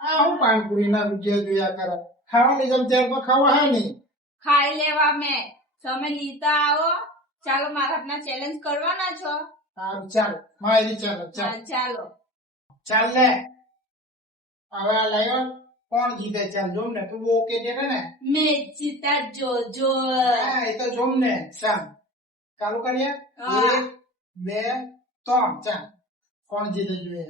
આ હું પાણીપુરી ના વિડીયો જોયા કરે ખાવાની જેમ ત્યાર તો ખાવા હે નહીં ખાઈ લેવા મેં તમે લીધા આવો ચાલો મારા હાથના ચેલેન્જ કરવાના છો સારું ચાલ મારી ચાલો ચાલ હા, ચાલો ચાલ લે હવે આ લાવ્યો કોણ જીતે ચાલ જોમ ને તું ઓકે છે ને મેં જીતા જોજો હા એ તો જોમ ને ચાલ ચાલુ કરીએ હા. 1 2 3 ચાલ કોણ જીતે જોઈએ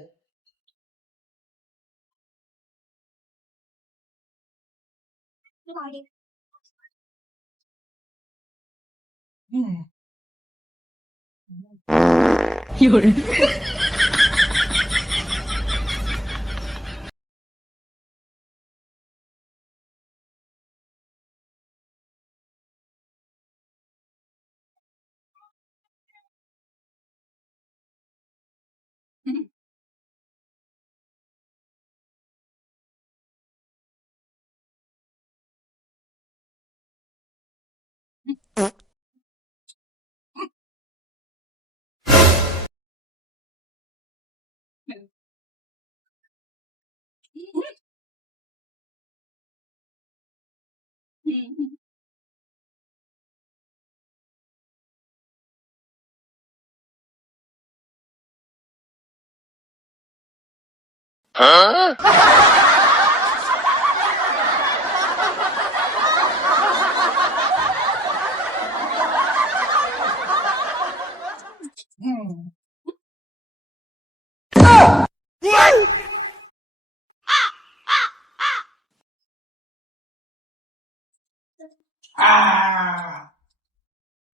આ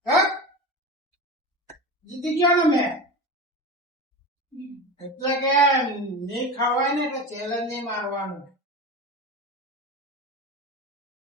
હા જીતી ગયો ને મેં એટલે કે નહીં ખાવાય ને એટલે ચેલેન્જ નહીં મારવાનું